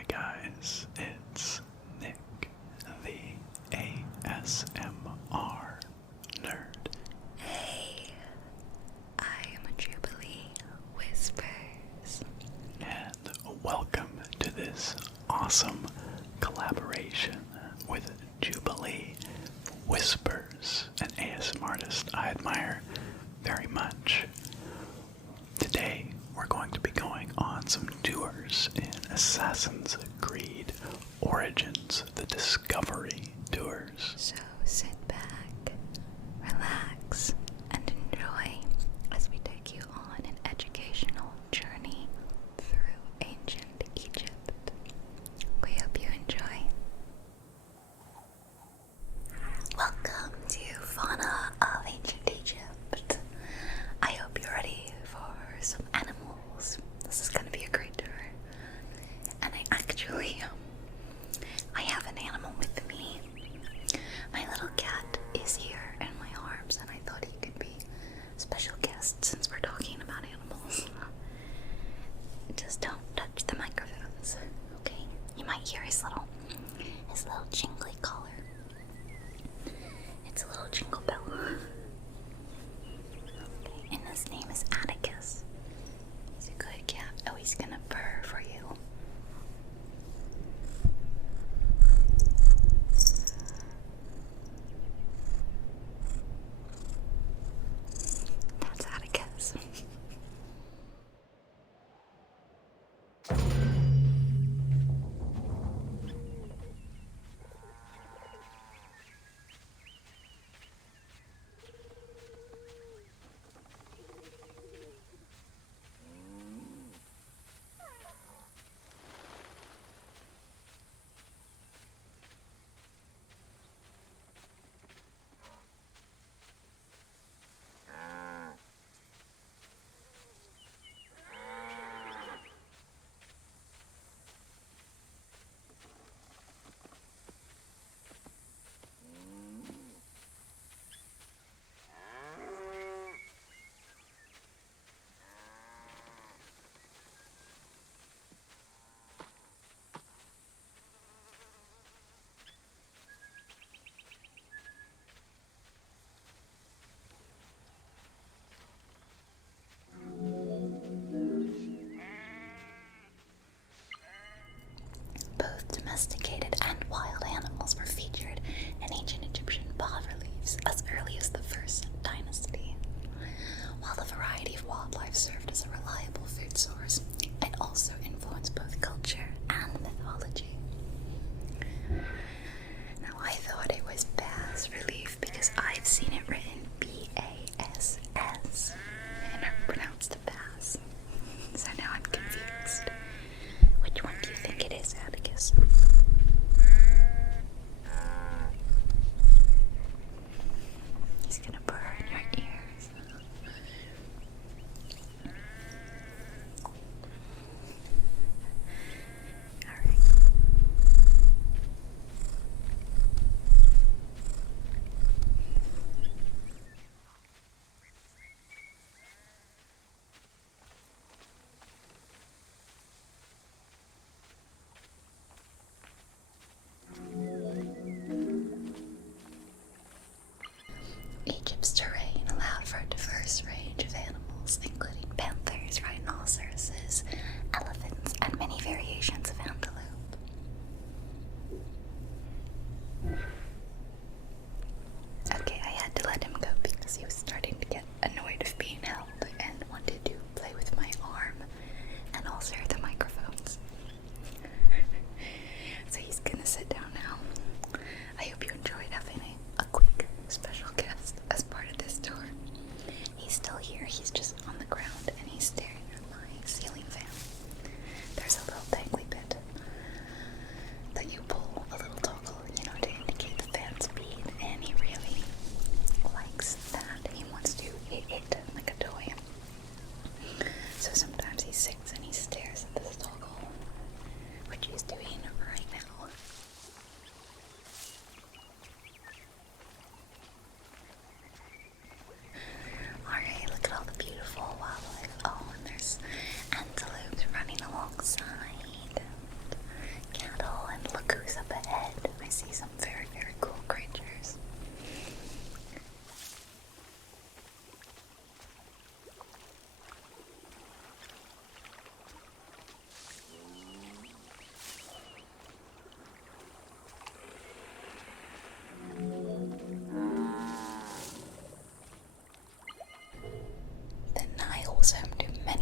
Hi guys, it's Nick, the ASMR nerd. Hey, I am JubileeWhispers. And welcome to this awesome collaboration with Jubilee Whispers, an ASMR artist I admire very much. Today, we're going to be going on some tours in Assassin's Creed Origins, the Discovery tours. So sit back, relax, and enjoy as we take you on an educational journey through ancient Egypt. We hope you enjoy. Welcome to Fauna of Ancient Egypt. I hope you're ready for some animals. This is going to be a great tour. And I have an animal with me. My little cat is here in my arms, and I thought he could be a special guest since we're talking about animals. Just don't touch the microphones, okay? You might hear his little jingly collar. It's a little jingle bell. Okay, and his name is Atticus. He's a good cat. Oh, he's gonna purr for you. That's Atticus. Both domesticated and wild animals were featured in ancient Egyptian bas-reliefs as early as the 1st dynasty. While the variety of wildlife served as a reliable food source, it also influenced both culture and mythology. Now, I thought it was bas-relief because I've seen it written B-A-S-S and pronounced Bas. So now I'm confused. Which one do you think it is, Atticus? He's gonna purr in your ears.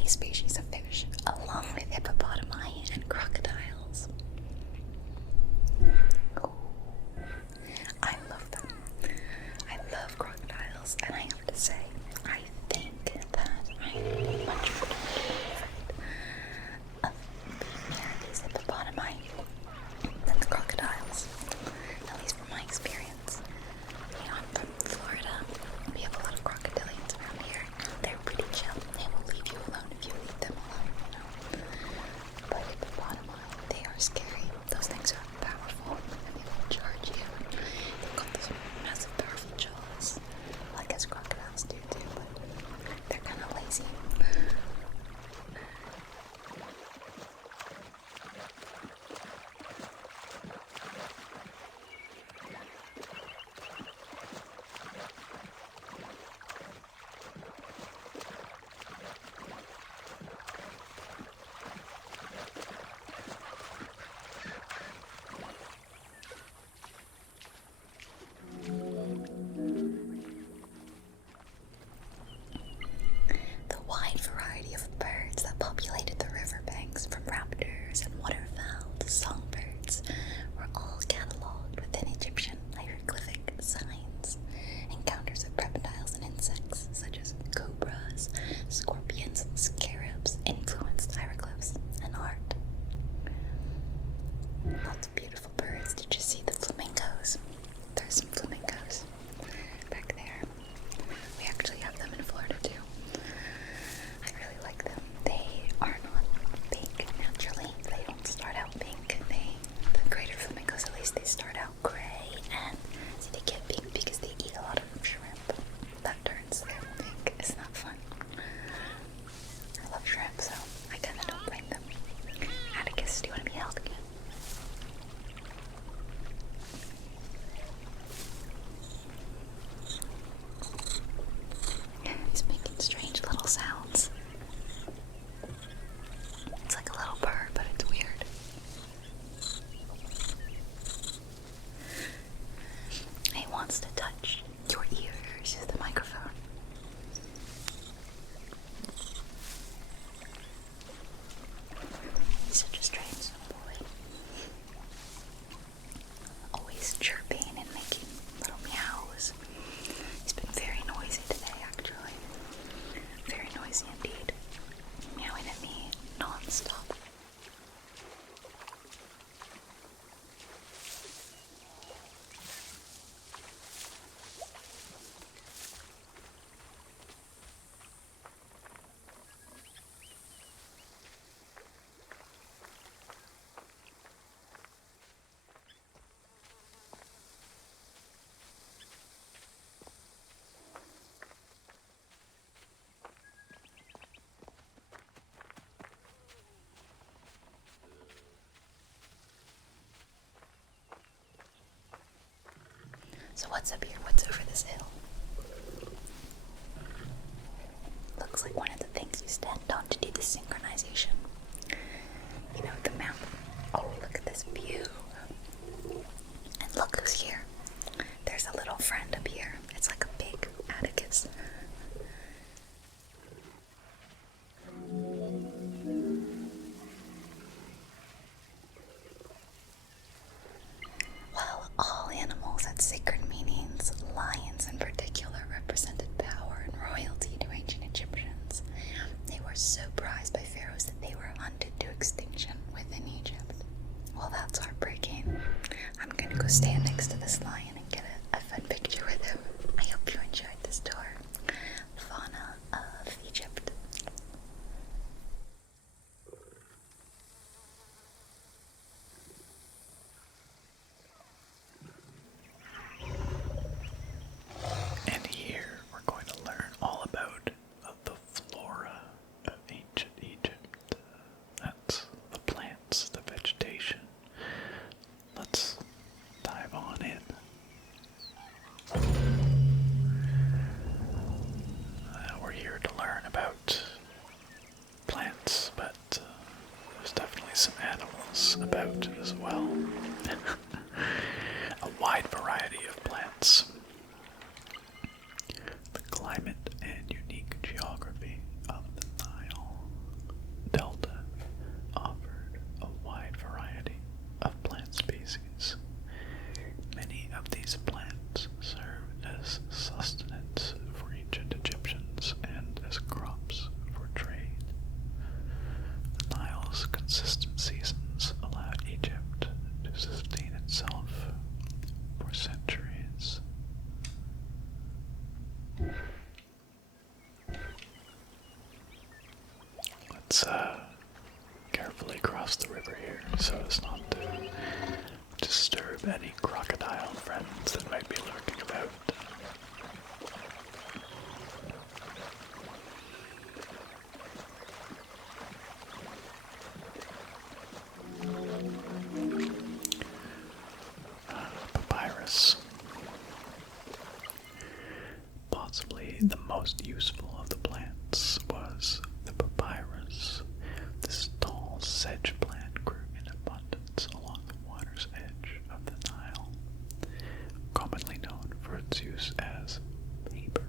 species of fish, along with hippopotami and crocodiles. Oh, I love them. I love crocodiles, and I have to say, I think that I'm much more afraid of being near these hippopotami than the crocodiles, at least from my experience. You know, I'm from Florida. We have a lot of crocodilians around here. They're pretty chill. They will leave you alone if you leave them alone, you know. But hippopotami, they are scary. Those things are powerful, and they will charge you. They've got those massive, powerful jaws. Well, I guess crocodiles do too, but they're kind of lazy. The wide variety of birds that populated the riverbanks, from raptors and waterfowl to songbirds, were all catalogued within Egyptian hieroglyphic signs. Encounters of reptiles and insects, such as cobras, scorpions, and scarabs, influenced hieroglyphs and art. Lots of beautiful birds. Did you see the flamingos? There's some flamingos back there. We actually have them in Florida too. I really like them. They are not pink naturally. They don't start out pink. The greater flamingos, at least, they start out gray, and see, they get pink because they eat a lot of shrimp. That turns them pink. Isn't that fun? I love shrimp, so I kind of don't blame them. Atticus, do you want to be held again? He's making strange little sounds. It's like a little bird, but it's weird. He wants to touch your ears with the microphone. He's such a strange little boy. Always chirping and making little meows. He's been very noisy today, actually. Very noisy indeed. Meowing at me non-stop. So what's up here? What's over this hill? Looks like one of the things you stand on to do the synchronization. You know, the map. Oh, look at this view. And look who's here. There's a little friend up here. It's like a big Atticus. While all animals had sacred meanings, lions in particular represented power and royalty to ancient Egyptians. They were so prized by pharaohs that they were hunted to extinction within Egypt. Well, that's heartbreaking. I'm gonna go stand next to this lion and get a fun picture with him. I hope you enjoyed this tour. Fauna of Egypt. And here we're going to learn all about the Flora of Ancient Egypt. That's the plants, the vegetation. Let's dive on in. We're here to learn about plants, but there's definitely some animals about as well. A wide variety of plants. The climate and unique geography of the Nile. any crocodile friends that might be lurking about. Papyrus. Possibly the most useful of the plants was the papyrus. This tall sedge plant grew in abundance along the water's edge of the Nile, commonly known for its use as paper.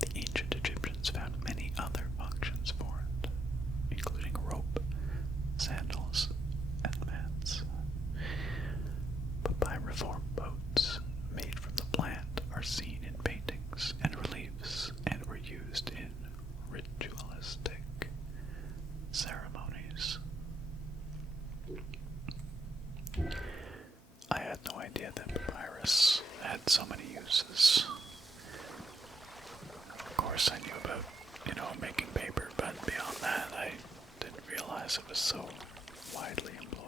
The ancient Egyptians found many other functions for it, including rope, sandals, and mats. Papyriform boats made from the plant are seen in paintings and reliefs and were used in ritualistic ceremonies. I had no idea that papyrus had so many uses. Of course I knew about, making paper, but beyond that I didn't realize it was so widely employed.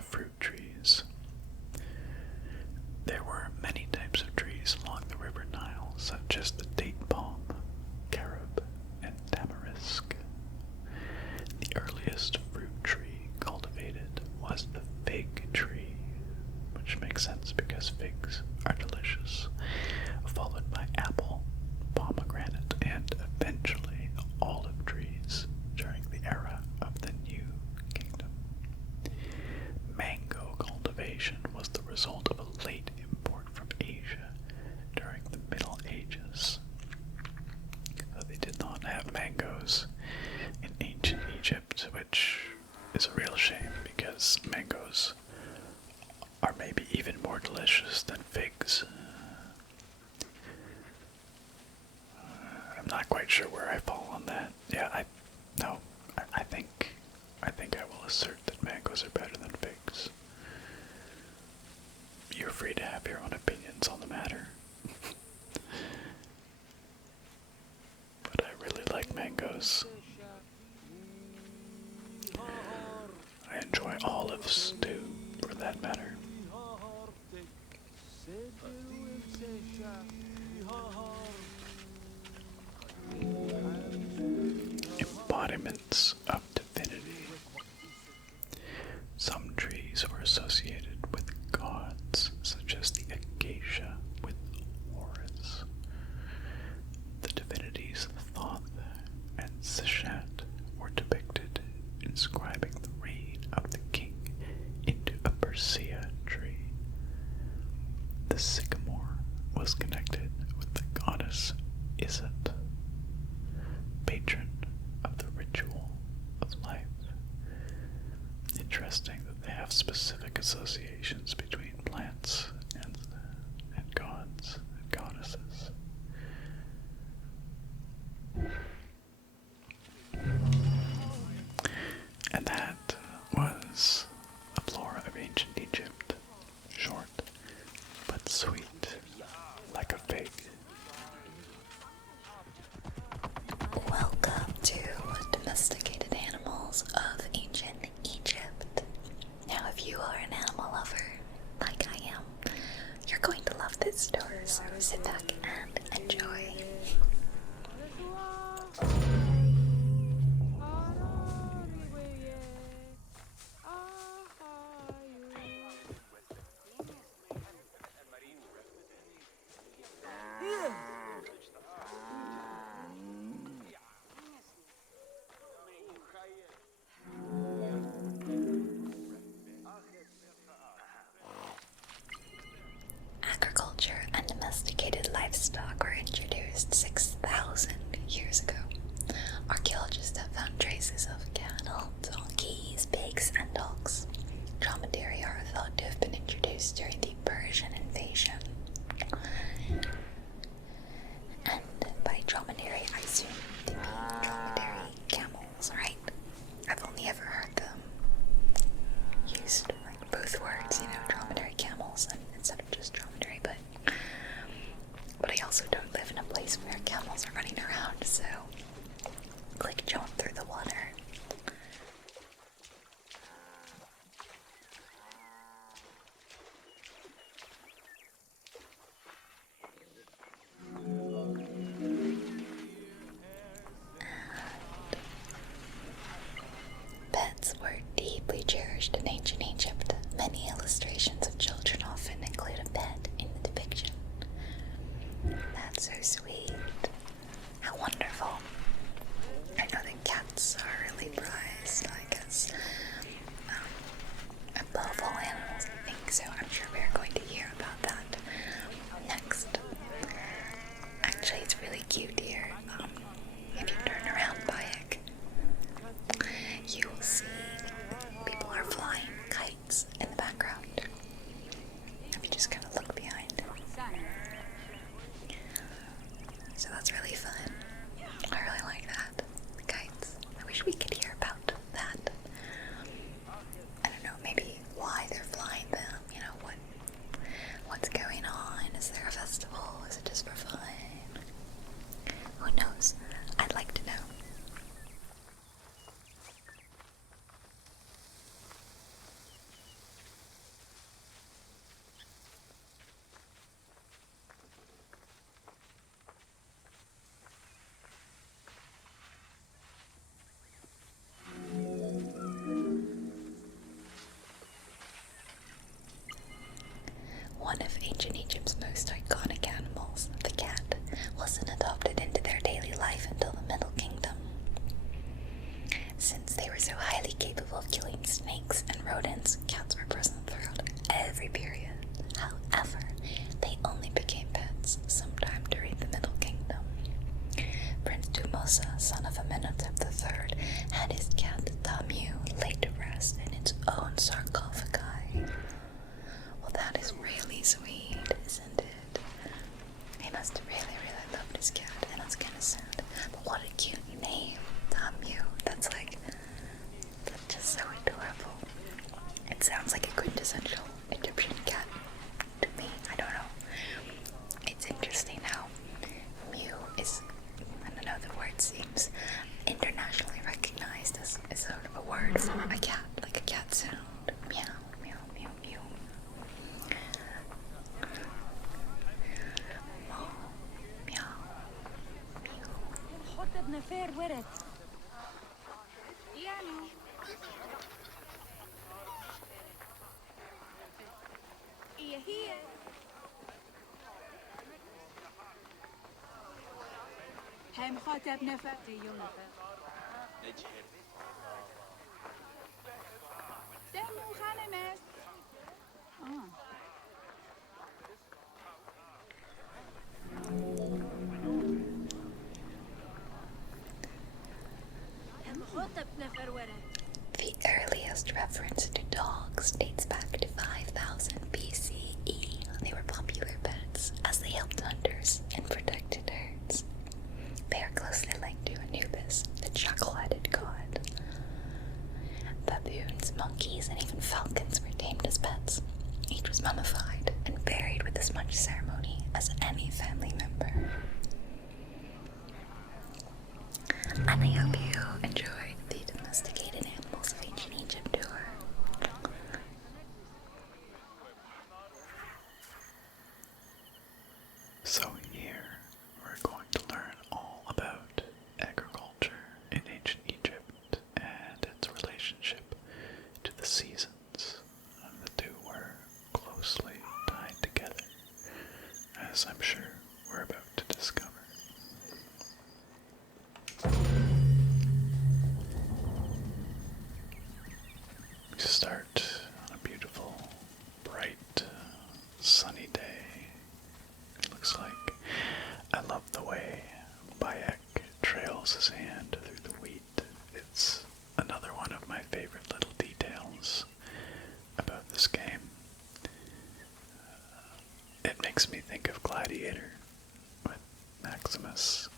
Fruit trees. There were many types of trees along the river Nile, such as the date palm, carob, and tamarisk. The earliest fruit tree cultivated was the fig tree, which makes sense because figs are delicious, followed by apple, pomegranate, and eventually olive trees during the era of the New Kingdom. Mango cultivation was the result of a late import from Asia during the Middle Ages. They did not have mangoes in ancient Egypt, which is a real shame because mangoes are maybe even more delicious than figs. I'm not quite sure where I fall on that. Yeah, I think I will assert that mangoes are better than figs. You're free to have your own opinions on the matter. But I really like mangoes. I enjoy olives too, for that matter. Embodiments of divinity. Some trees were associated with gods, such as the acacia with Horus. The divinities Thoth and Seshat were depicted inscribing the reign of the king into a persea tree. The sycamore was connected with the goddess Iset, patron of the ritual of life. Interesting that they have specific associations between plants and gods and goddesses. And that was a Flora of Ancient Egypt. Short, but sweet, like a fig. Welcome to Domesticated Animals of Ancient Egypt. Now, if you are an animal lover, like I am, you're going to love this story, so sit back and enjoy. deeply cherished in ancient Egypt. Many illustrations of children often include a pet in the depiction. That's so sweet. How wonderful. I know that cats are really prized, I guess, above all animals, I think, so I'm sure we're going to hear about that next. Actually, it's really cute here. If you turn around Bayek, you will see people are flying kites in the background. If you just kind of look behind. So that's really fun. I really like that. The kites. I wish we could hear about that. I don't know, maybe why they're flying them, you know, what's going on? Is there a festival? Is it just for fun? Who knows? I'd like to know. One of ancient Egypt's most iconic animals, the cat, wasn't adopted into their daily life until the Middle Kingdom. Since they were so highly capable of killing snakes and rodents, cats were present throughout every period. However, they only became pets sometime during the Middle Kingdom. Prince Dumosa, son of Amenhotep III, had his cat Tamu laid to rest in its own sarcophagi. Well, that is really sweet, isn't it? He must have really, really loved his cat, and that's kind of sad. But what a cute name, Tamu. That's just so adorable. It sounds like a quintessential Egyptian cat to me. I don't know. It's interesting how Mew is, I don't know, the word seems internationally recognized as sort of a word for a cat, like a cat sound. Meow, meow, meow, meow. Meow, meow. هم خاطب نفر تيو نفر دمو خانمه هم خاطب نفر ورد. The earliest reference to dogs dates back to 5000 BCE. They were popular pets as they helped hunters and protected herds. They are closely linked to Anubis, the jackal-headed god. Baboons, monkeys, and even falcons were tamed as pets. Each was mummified and buried with as much ceremony as any family member. And I hope you enjoyed the Domesticated Animals of Ancient Egypt tour. So here we're going to learn all about agriculture in ancient Egypt and its relationship to the seasons. And the two were closely tied together, as I'm sure we're about to discover. We start on a beautiful, bright, sunny day. It looks like. I love the way Bayek trails his hand through the wheat. It's another one of my favorite little details about this game. It makes me think of Gladiator, with Maximus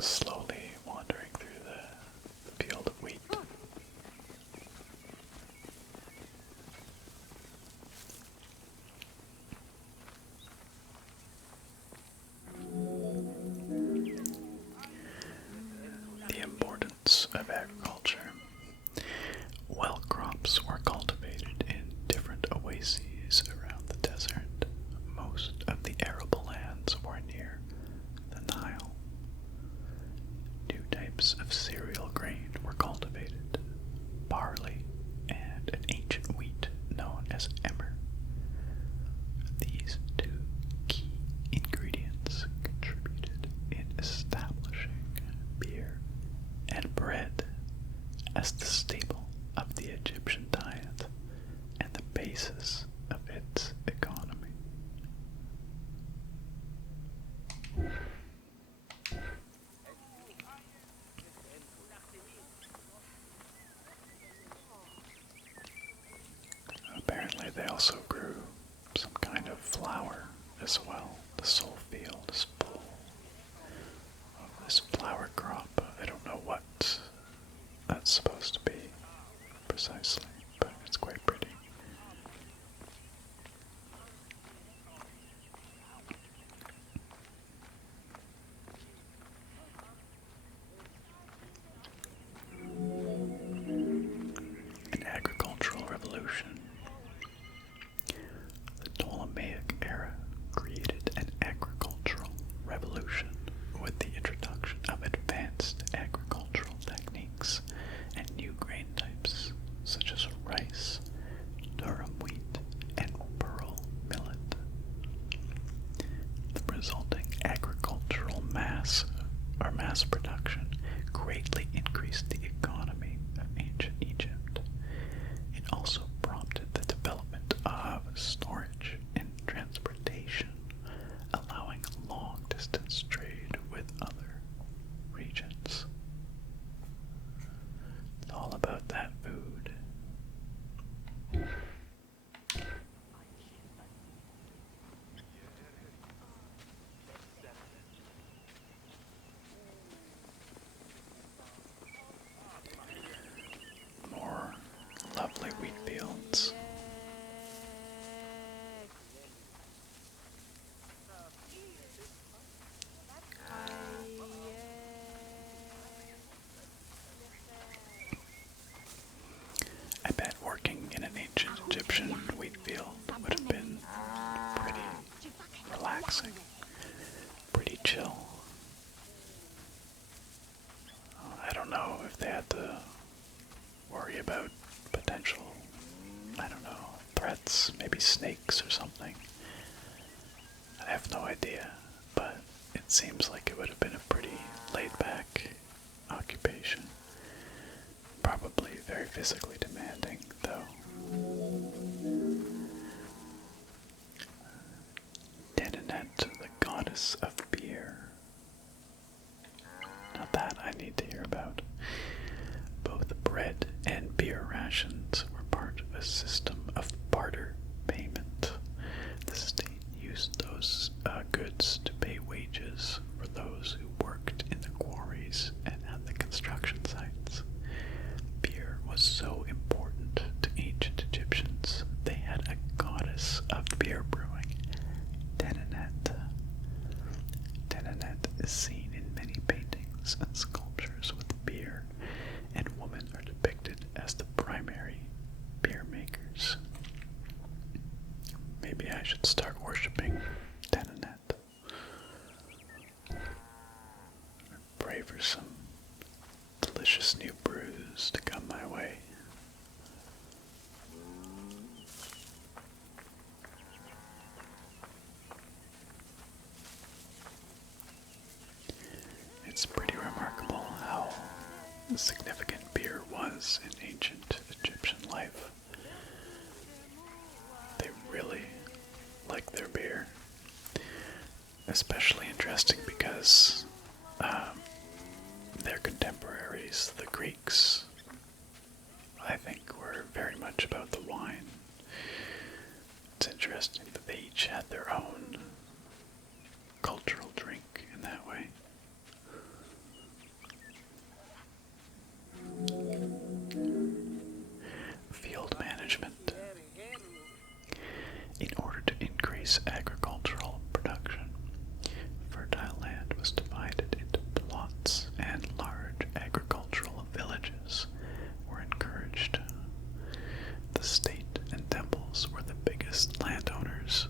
slowly wandering through the field of wheat. The importance of agriculture. While crops were cultivated in different oases around the desert, most of the arable lands were near the as the staple of the Egyptian diet and the basis of its economy. Apparently they also grew some kind of flower as well. The whole field is full of this flower crop. I don't know what that's supposed to be precisely, but it's quite pretty. An agricultural revolution. The Ptolemaic era created an agricultural revolution with the introduction of advanced agricultural techniques and new grain types such as rice, durum wheat, and pearl millet. The resulting agricultural mass production greatly increased the economy of ancient Egypt. It also prompted the development of storage and transportation, allowing long-distance trade with other regions. It's all about that food. More lovely wheat fields. I bet working in an ancient Egyptian wheat field would have been pretty relaxing, pretty chill. I don't know if they had to worry about potential, I don't know, threats, maybe snakes or something. I have no idea, but it seems like it would have been a pretty laid-back occupation. Probably very physically demanding, though. Denenet, the goddess of beer. Now that I need to hear about. Both bread and beer rations were part of a system of barter payment. The state used those goods to pay wages for those who worked in the quarries and at the construction sites. Beer was so important to ancient Egyptians, they had a goddess of beer brewing, Denenet. Denenet is seen in many paintings and sculptures with beer, and women are depicted as the primary beer makers. Maybe I should start worshipping Denenet. Pray for some delicious new brews to come my way. It's pretty remarkable how significant beer was in ancient Egyptian life. They really liked their beer. Especially interesting because their contemporaries, the Greeks, I think were very much about the wine. It's interesting that they each had their own cultural drink in that way. Field management. In order to increase agricultural production, fertile land was divided into plots, and large agricultural villages were encouraged. The state and temples were the biggest landowners.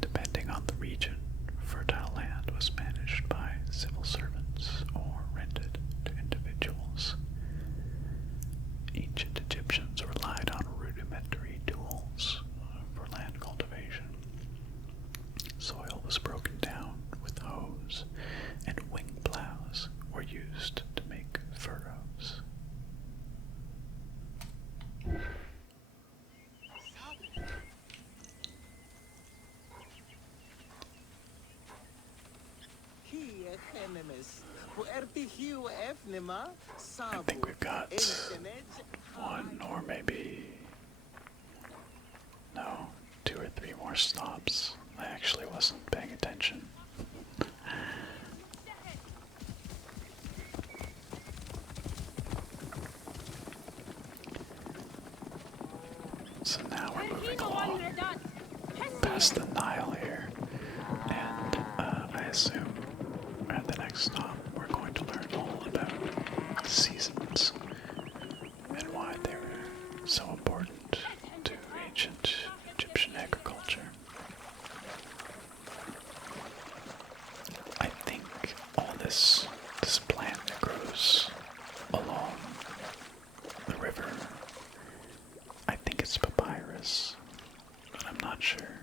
Depending on the region, fertile land was managed I think we've got one or maybe, no, 2 or 3 more stops. I actually wasn't paying attention. So now we're moving along past the Nile here, and I assume at the next stop we're going to learn all about seasons and why they were so important to ancient Egyptian agriculture. I think all this plant that grows along the river, I think it's papyrus, but I'm not sure.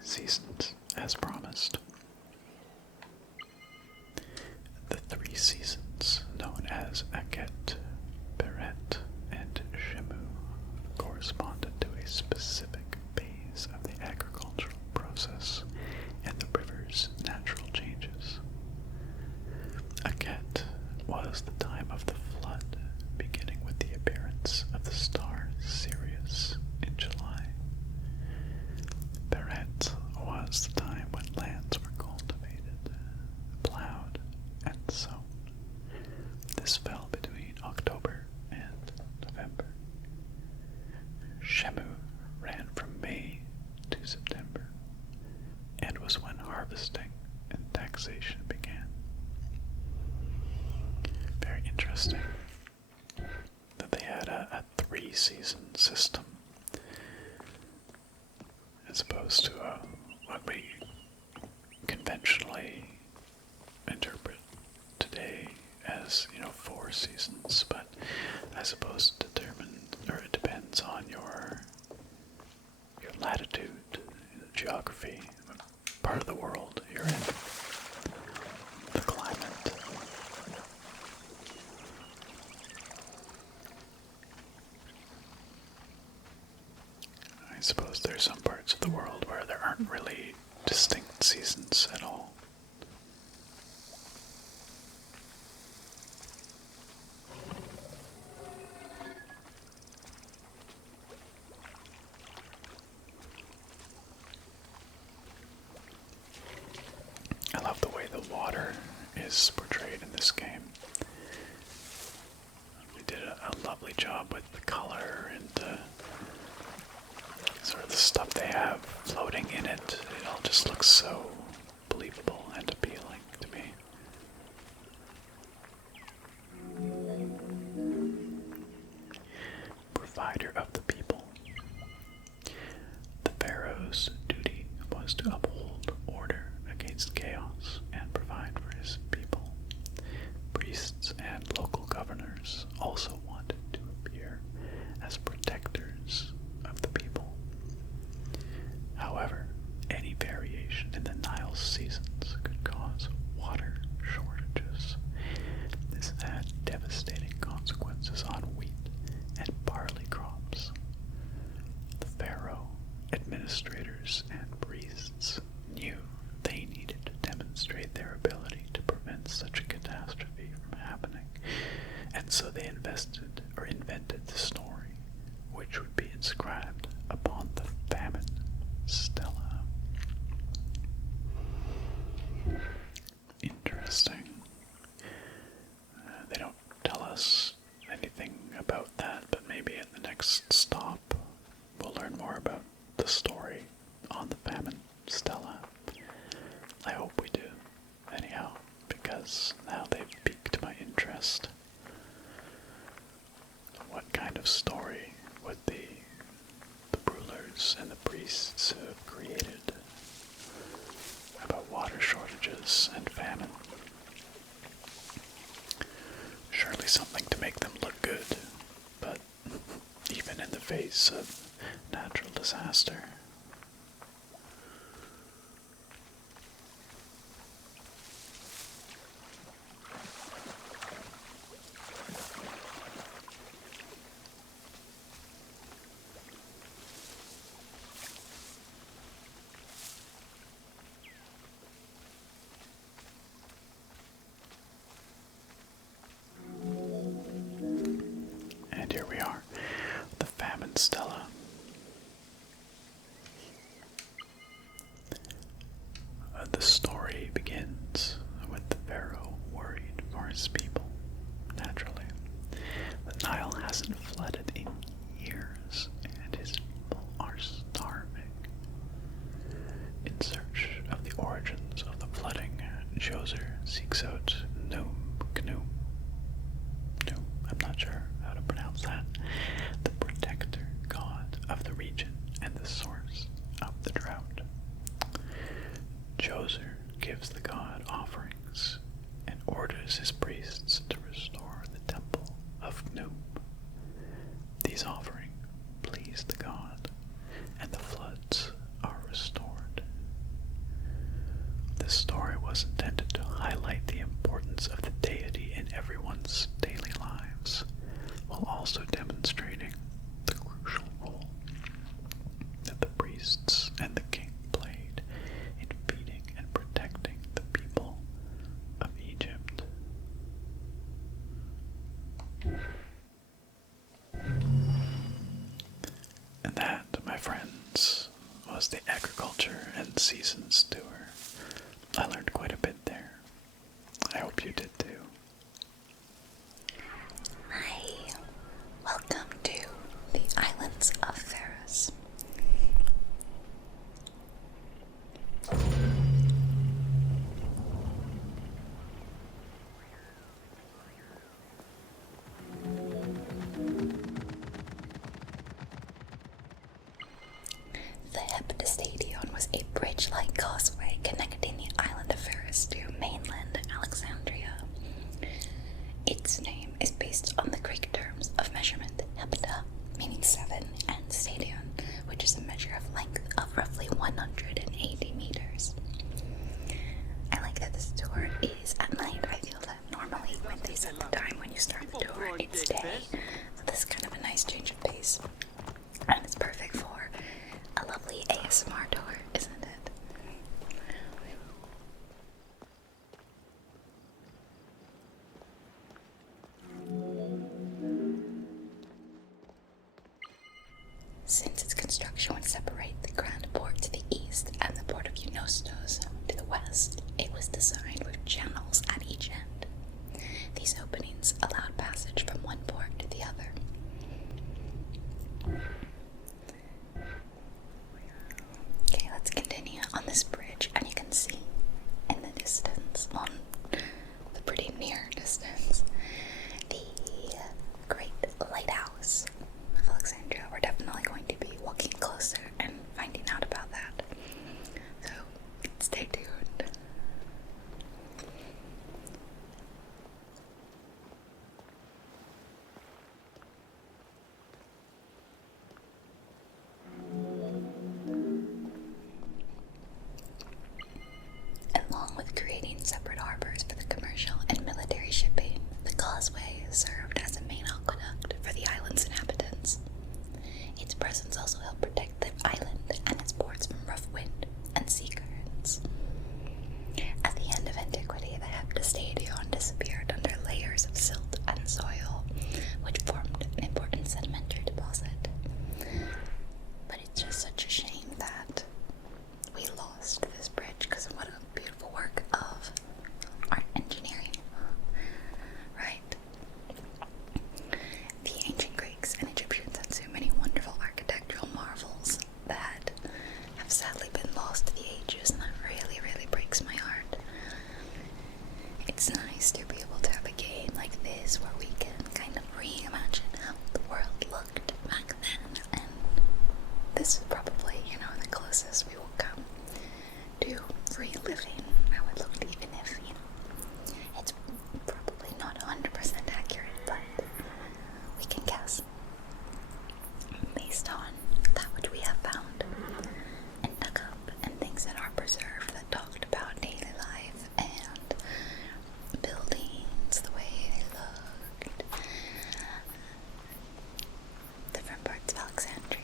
Seasons, as promised. The 3 seasons, known as Aket, Beret, and Shemu, corresponded to a specific phase of the agricultural process and the river's natural changes. Aket was the time of the flood, beginning with the appearance of the star Sirius in July. Beret was the time when lands were cultivated, plowed, and sown. This fell between October and November. Shemu ran from May to September, and was when harvesting and taxation began. Very interesting that they had a 3-season system as opposed to what we conventionally interpret today as, 4 seasons, but I suppose it depends on your latitude, geography, part of the world you're in, the climate. I suppose there's some parts of the world where there aren't really distinct seasons at all. I love the way the water is portrayed in this game. We did a lovely job with the color and sort of the stuff they have floating in it. It all just looks so believable and appealing to me. Provider of the people. The Pharaoh's duty was to uphold order against chaos and provide for his people. Priests and local governors also wanted to appear as protectors of the people. However, any variation in the Nile seasons could cause water shortages. This had devastating consequences on wheat and barley crops. The pharaoh, administrators, and priests knew they needed to demonstrate their ability to prevent such a catastrophe from happening, and so they invented the story, which would be inscribed upon the famine stela. Interesting. They don't tell us anything about that, but maybe at the next stop we'll learn more about the story on the famine stela. I hope we do, anyhow, because now they've piqued my interest. What kind of story would the rulers and the priests have created about water shortages and famine? Surely something to make them look good, but even in the face of natural disaster. The story begins with the Pharaoh worried for his people. Naturally, the Nile hasn't flooded in years, and his people are starving. In search of the origins of the flooding, Djoser seeks out I'm not sure how to pronounce that, the protector god of the region and the source of the drought. Djoser gives the god offerings and orders his priests to restore the temple of Khnum. These offerings please the god, and the floods are restored. This story was intended to highlight the importance of the deity in everyone's daily lives, while also demonstrating the crucial role that the priests and the king played in feeding and protecting the people of Egypt. And that, my friends, was the Agriculture and Seasons tour. I learned quite a bit there. I hope you did too. Hi, welcome to the Islands of Pharos. The Heptastadion was a bridge-like causeway connecting the island of Pharos to mainland Alexandria. Its name is based on the Greek terms of measurement hepta, meaning 7, and stadion, which is a measure of length of roughly 180 meters. I like that this tour is at night. I feel that normally when they set the time when you start the tour, it's day, so this is kind of a nice change of pace. And it's perfect for a lovely ASMR tour, isn't it? Since its construction would separate the Grand Port to the east and the Port of Eunostos to the west, it was designed with channels at each end. These openings allowed passage from one port to the other. Okay, let's continue on this bridge, and you can see in the distance, on the pretty near distance, the Great Lighthouse of Alexandria. We're definitely going to be walking closer and finding out about that. So, stay tuned. Along with creating separate harbors for the commercial and military shipping, the causeway served as a main aqueduct for the island's inhabitants. Its presence also helped protect the island and its ports from rough wind and sea currents. At the end of antiquity, the Heptastadion disappeared under layers of silt and soil, which formed an important sedimentary deposit. But it's just such a shame that we lost this bridge, because what a beautiful work of art engineering, right? The ancient Greeks and Egyptians had so many wonderful architectural marvels that have sadly been lost to the ages, and that really, really breaks my heart. It's nice to be able to have a game like this where we can kind of reimagine how the world looked back then, and this is probably, the closest we will come to reliving how it looked, even if, it's probably not 100% accurate, but we can guess based on that which we have found and dug up, and things that are preserved that talked about daily life and buildings, the way they looked, different parts of Alexandria.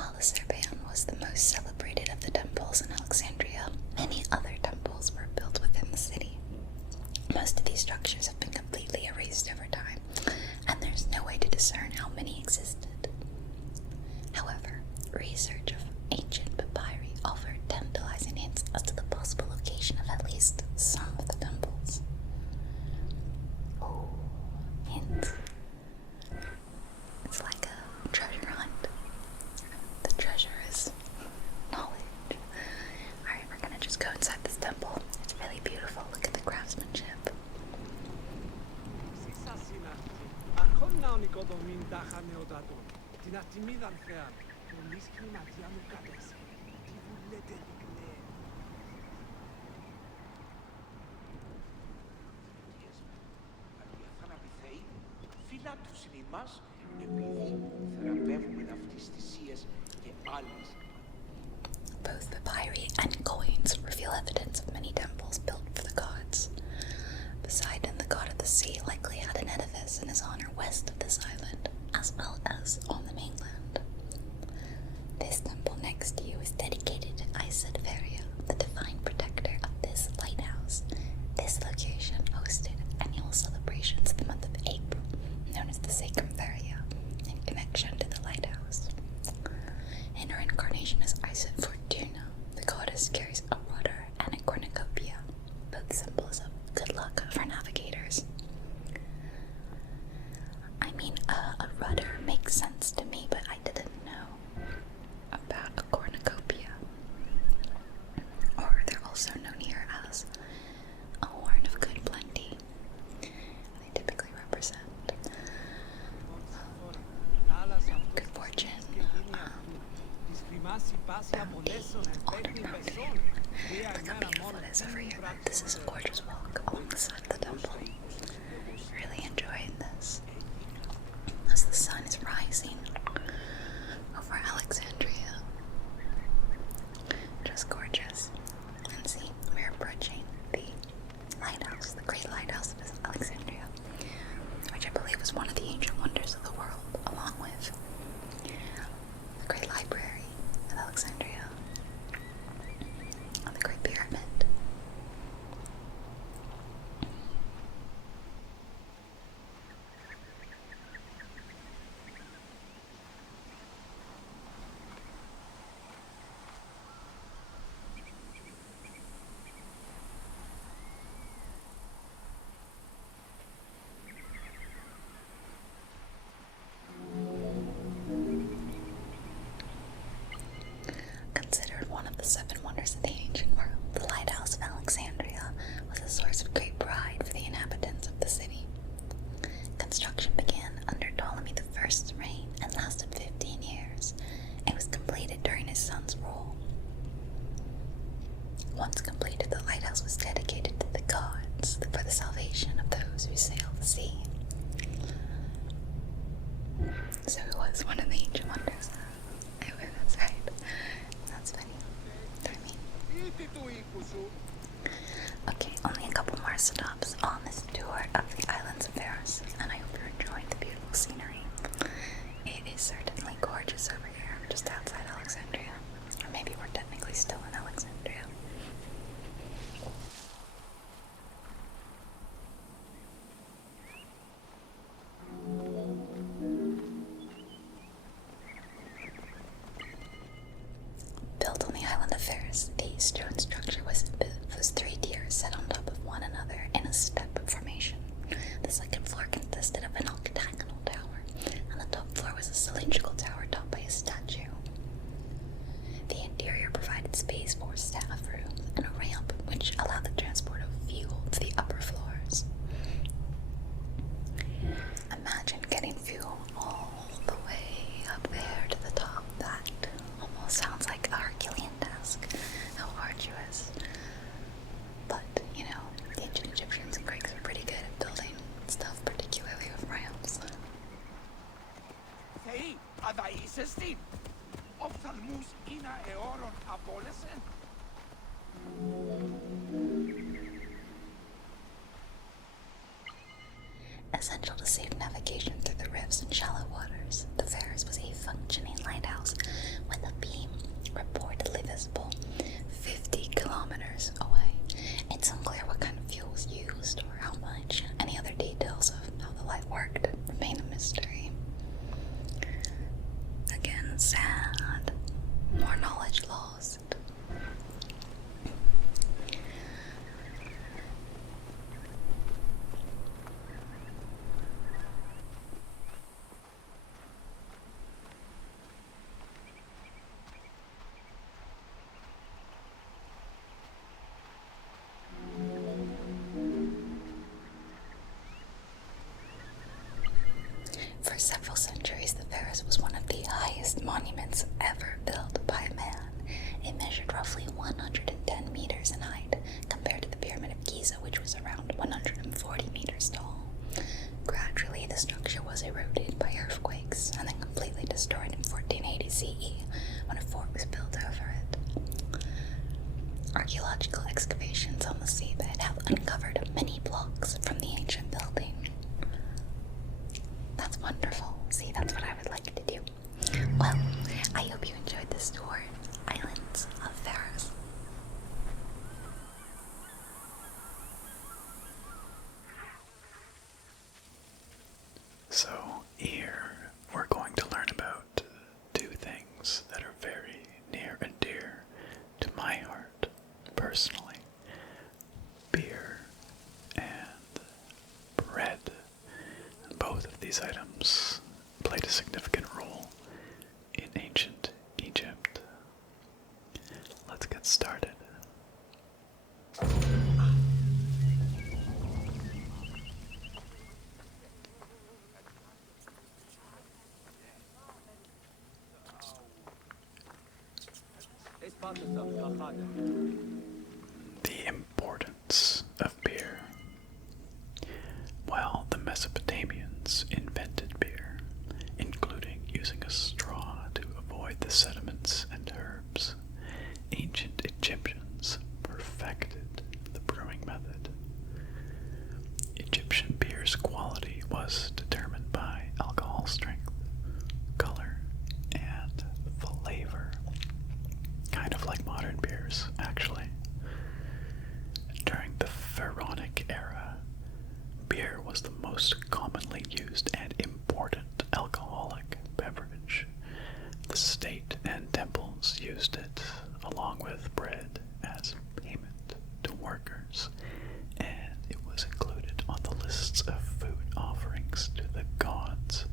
While the Serpeion was the most celebrated of the temples in Alexandria, many other temples were built within the city. Most of these structures have been completely erased over time, and there's no way to discern how many existed. However, research of ancient papyri offered tantalizing hints as to the possible location of at least some of the temples. Oh, hints. It's like a treasure hunt. The treasure is knowledge. Alright, we're gonna just go inside this temple. It's really beautiful. Look at the craftsmanship. Both papyri and coins reveal evidence of many temples built for the gods. Poseidon, the god of the sea, likely had an edifice in his honor west of this island, as well as on the mainland. This temple next to you is dedicated to Aesop, the divine protector of this lighthouse. This location hosted annual celebrations in the month of April, known as the Sacrum Feria, in connection to the lighthouse. In her incarnation as Aesop Fortuna, the goddess carries a rudder and a cornucopia, both symbols of good luck for navigators. I mean, a rudder makes sense to me, but I didn't know about a cornucopia. Or they're also known here as a horn of good plenty. They typically represent good fortune, bounty, honor. Look how beautiful it is over here. This is a gorgeous walk along the side of the temple. Really enjoying this. As the sun is rising over Alexandria. Just gorgeous. And see, we're approaching the lighthouse, the great lighthouse of Alexandria, which I believe is one of the ancient wonders of the world, along with the great library of Alexandria and the Great Pyramid. Considered one of the 7 wonders of the ancient world, the lighthouse of Alexandria was a source of great pride for the inhabitants of the city. Construction began under Ptolemy I's reign and lasted 15 years. It was completed during his son's rule. Once completed, the lighthouse was dedicated to the gods for the salvation of those who sail the sea. So it was one of the ancient wonders. That's right. That's funny. Okay, only a couple more stops on this tour of the islands of Pharos, and I hope you're enjoying the beautiful scenery. It is certainly gorgeous over here, just outside Alexandria. Or maybe we're technically still in Alexandria. Built on the island of Pharos, the stone structure was 3 tiers set on top of one another in a step formation. The second floor consisted of an octagonal tower, and the top floor was a cylindrical tower topped by a statue. The interior provided space for staff rooms and a ramp which allowed the transport of fuel to the upper floors. Imagine getting fuel all the way up there to the top. That almost sounds like a Herculean task. How hard you essential to safe navigation through the rifts and shallow waters. The Pharos was a functioning lighthouse with a beam reportedly visible 50 kilometers away. It's unclear what kind of fuel was used or how much. Any other details of how the light worked remain a mystery. Again, sad. More knowledge lost. For several centuries, the Pharos was one of the highest monuments ever built by man. It measured roughly 110 meters in height, compared to the Pyramid of Giza, which was around 140 meters tall. Gradually, the structure was eroded by earthquakes, and then completely destroyed in 1480 CE, when a fort was built over it. Archaeological excavations on the seabed have uncovered many blocks from the ancient building. That's wonderful. See, that's what I would like to do. Well, I hope you enjoyed this tour. Islands of Pharos. So here we're going to learn about two things that are very near and dear to my heart personally. Beer and bread. Both of these items played a significant role in ancient Egypt. Let's get started. The importance of beer. Well, the Mesopotamians invented beer, including using a straw to avoid the sediments and herbs. Ancient Egyptians perfected the brewing method. Egyptian beer's quality was determined by alcohol strength, color, and flavor. Kind of like modern beers, actually. During the Pharaonic era, beer was the most commonly used and important alcoholic beverage. The state and temples used it, along with bread, as payment to workers, and it was included on the lists of food offerings to the gods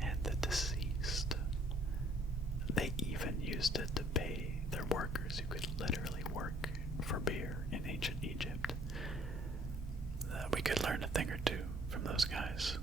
and the deceased. They even used it to pay their workers who could literally work for beer in ancient Egypt. We could learn a thing or two from those guys.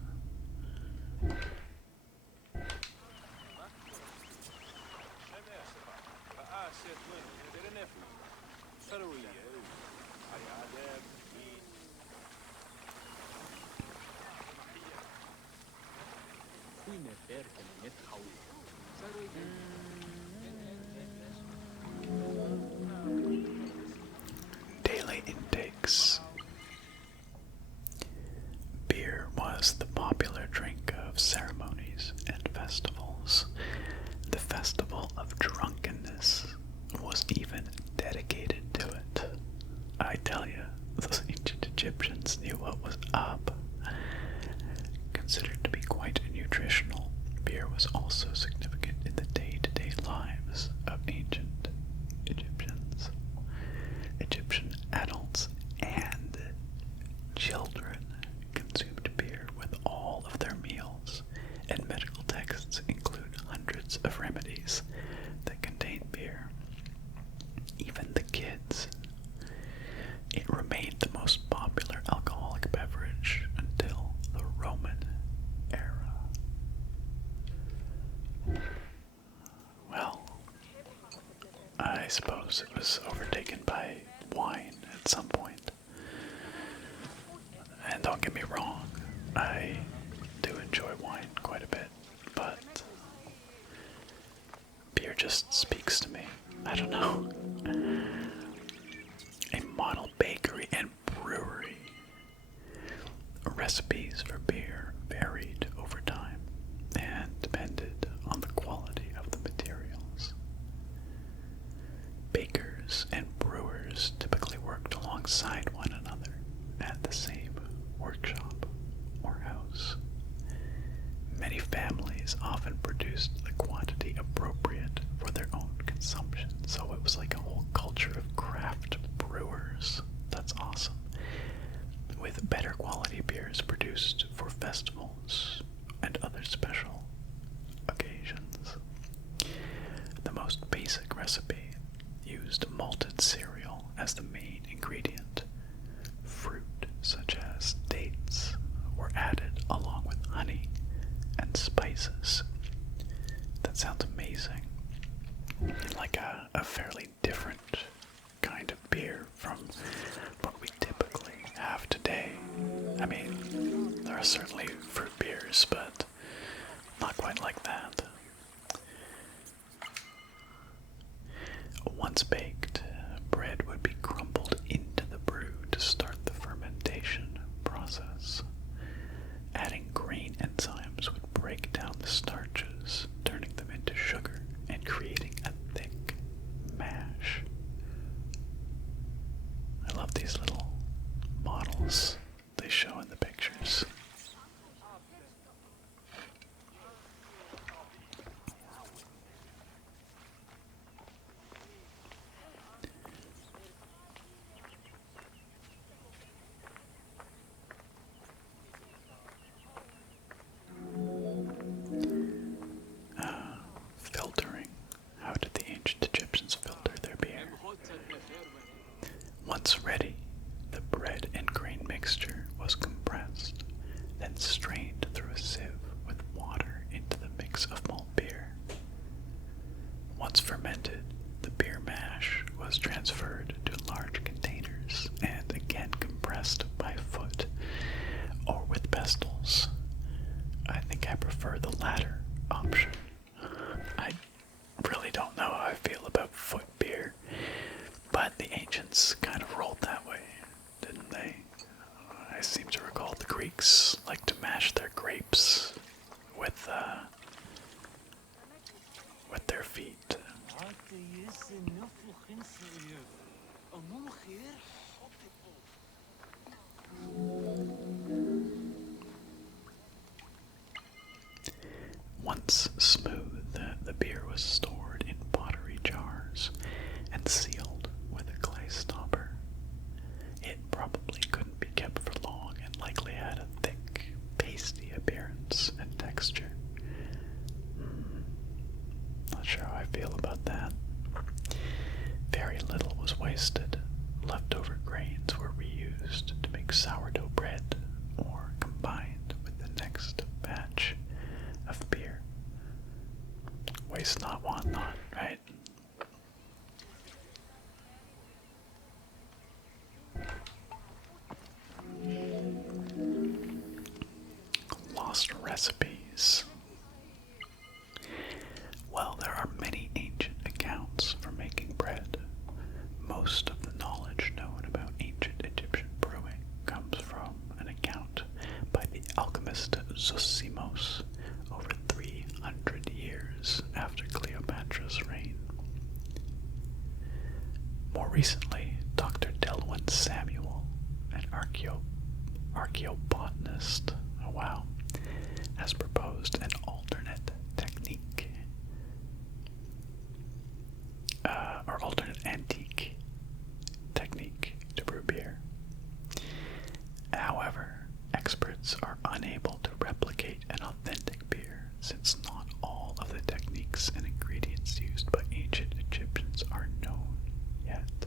Daily intakes. Beer was the popular drink of ceremonies and festivals. The Festival of Drunkenness was even dedicated to it. I tell you, those ancient Egyptians knew what was up. Considered to be quite nutritional, beer was also significant in the day-to-day lives of ancient Egyptians. Egyptian adults and children consumed beer with all of their meals, and medical texts include hundreds of remedies that contain beer. Even the kids. It remained the most popular alcoholic beverage until the Roman era. Well, I suppose it was overtaken by wine at some point. And don't get me wrong, I do enjoy wine quite a bit, but beer just speaks to me. I don't know. A model bakery and brewery. Recipes for beer brewers typically worked alongside one another at the same workshop or house. Many families often produced a quantity appropriate for their own consumption, so it was like a whole culture of craft brewers. That's awesome. With better quality beers produced for festivals and other special occasions. The most basic recipe used malted cereal as the main ingredient. Fruit, such as dates, were added along with honey and spices. That sounds amazing. Like a fairly different kind of beer from what we typically have today. I mean, there are certainly fruit beers, but not quite like that. Once baked, bread would be crumbled into the brew to start the fermentation process. Adding grain enzymes would break down the starches, turning them into sugar and creating a thick mash. I love these little models they show in the pictures. Filtering. How did the ancient Egyptians filter their beer? Once ready, the bread and grain mixture was compressed, then strained through a sieve with water into the mix of malt beer. Once fermented, the beer mash was transferred to large containers and again compressed by foot or with pestles. I think I prefer the latter option. I really don't know how I feel about foot beer, but the ancients kind of rolled that way, didn't they? I seem to recall the Greeks like to mash their grapes with their feet. Once smooth, the beer was stored in pottery jars and sealed with a clay stopper. It probably couldn't be kept for long and likely had a thick, pasty appearance and texture. Not sure how I feel about that. Very little was wasted. Leftover grains were reused to make sourdough bread or combined with the next batch of beer. Waste not, want not, right? Lost recipes. Well, there are many ancient accounts for making bread. Most of the knowledge known about ancient Egyptian brewing comes from an account by the alchemist Zosimos over 300 years after Cleopatra's reign. More recently, Dr. Delwyn Samuel, an archaeobotanist, has proposed an alternate technique, or alternate antique technique to brew beer. However, experts are unable to replicate an authentic beer since not all of the techniques and ingredients used by ancient Egyptians are known yet.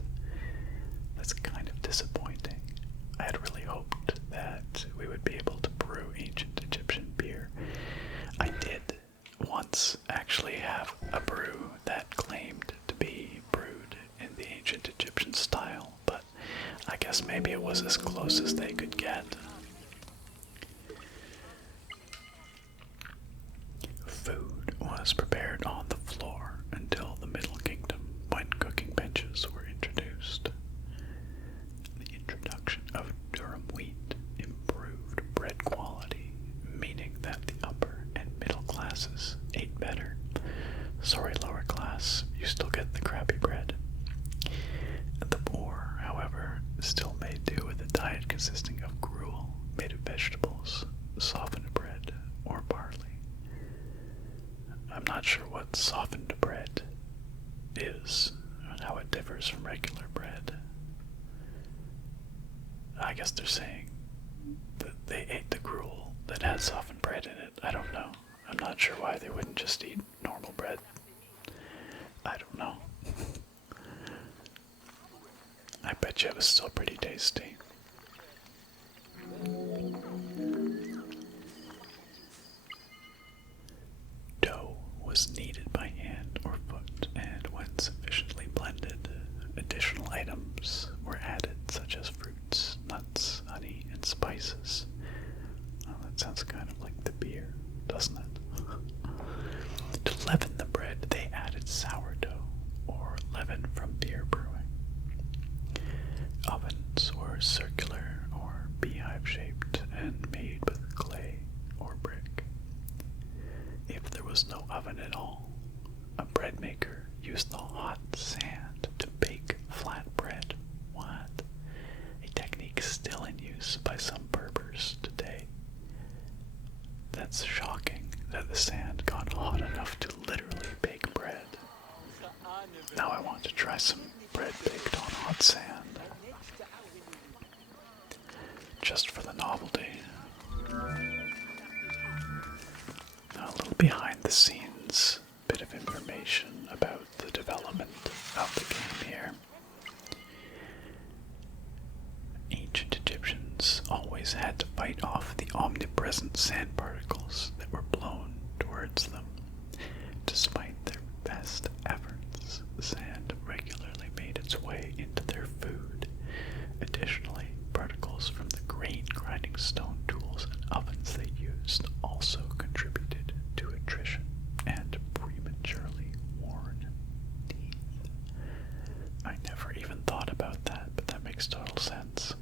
That's kind of disappointing. I had really hoped that we would be able to brew ancient Egyptian beer. I did once actually have a brew that claimed to be brewed in the ancient Egyptian style, but I guess maybe it was as close as they could get. Food was prepared on the floor until the Middle Kingdom, when cooking benches were introduced. The introduction of durum wheat improved bread quality, meaning that the upper and middle classes ate better. Sorry, lower class, you still get the crappy bread. The poor still may do with a diet consisting of gruel made of vegetables, softened bread, or barley. I'm not sure what softened bread is and how it differs from regular bread. I guess they're saying that they ate the gruel that had softened bread in it. I don't know. I'm not sure why they wouldn't just eat normal bread. I don't know. I bet you it was still pretty tasty. Dough was kneaded by hand or foot, and when sufficiently blended, additional items were added, such as fruits, nuts, honey, and spices. Oh, that sounds kind of like the beer, doesn't it? To leaven the bread, they added sourdough, or leaven from beer brewing. Ovens were circular or beehive-shaped and made with clay or brick. If there was no oven at all, a bread maker used the hot sand to bake flat bread. What? A technique still in use by some Berbers today. That's shocking that the sand got hot enough to literally bake bread. Now I want to try some bread baked on hot sand. Just for the novelty. Now a little behind the scenes bit of information about the development of the game here. Ancient Egyptians always had to fight off the omnipresent sand particles that were blown towards them. Despite their best efforts, the sand regularly made its way into their food. Additionally, particles from the grain grinding stone tools and ovens they used also contributed to attrition and prematurely worn teeth. I never even thought about that, but that makes total sense.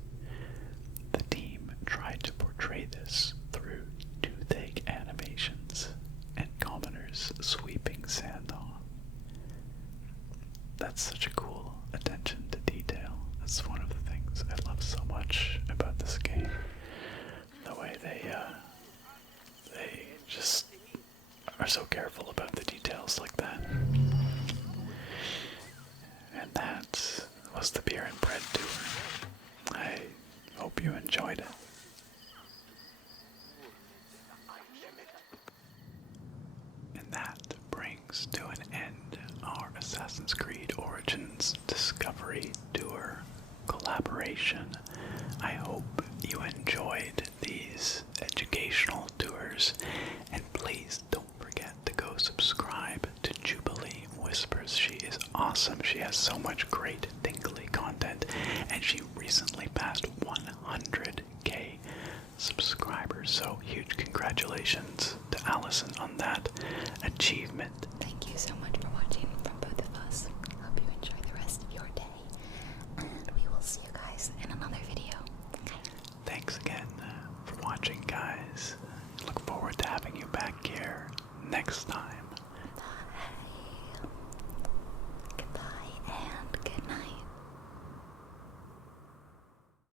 The team tried to portray this through toothache animations and commoners sweeping sand off. That's such a cool attention to detail. That's one of the things I love so much about this game. The way they just are so careful about the details like that. And that was the beer and bread tour. I hope you enjoyed it. And that brings to an end our Assassin's Creed Origins Discovery Tour collaboration. I hope you enjoyed these educational tours, and please don't forget to go subscribe to JubileeWhispers. She is awesome. She has so much great tingly content, and she recently passed 100k subscribers, so huge congratulations to Allison on that achievement. Thank you so much for watching from both of us. Hope you enjoy the rest of your day, and we will see you guys in another video. Thanks again for watching, guys. Look forward to having you back here next time.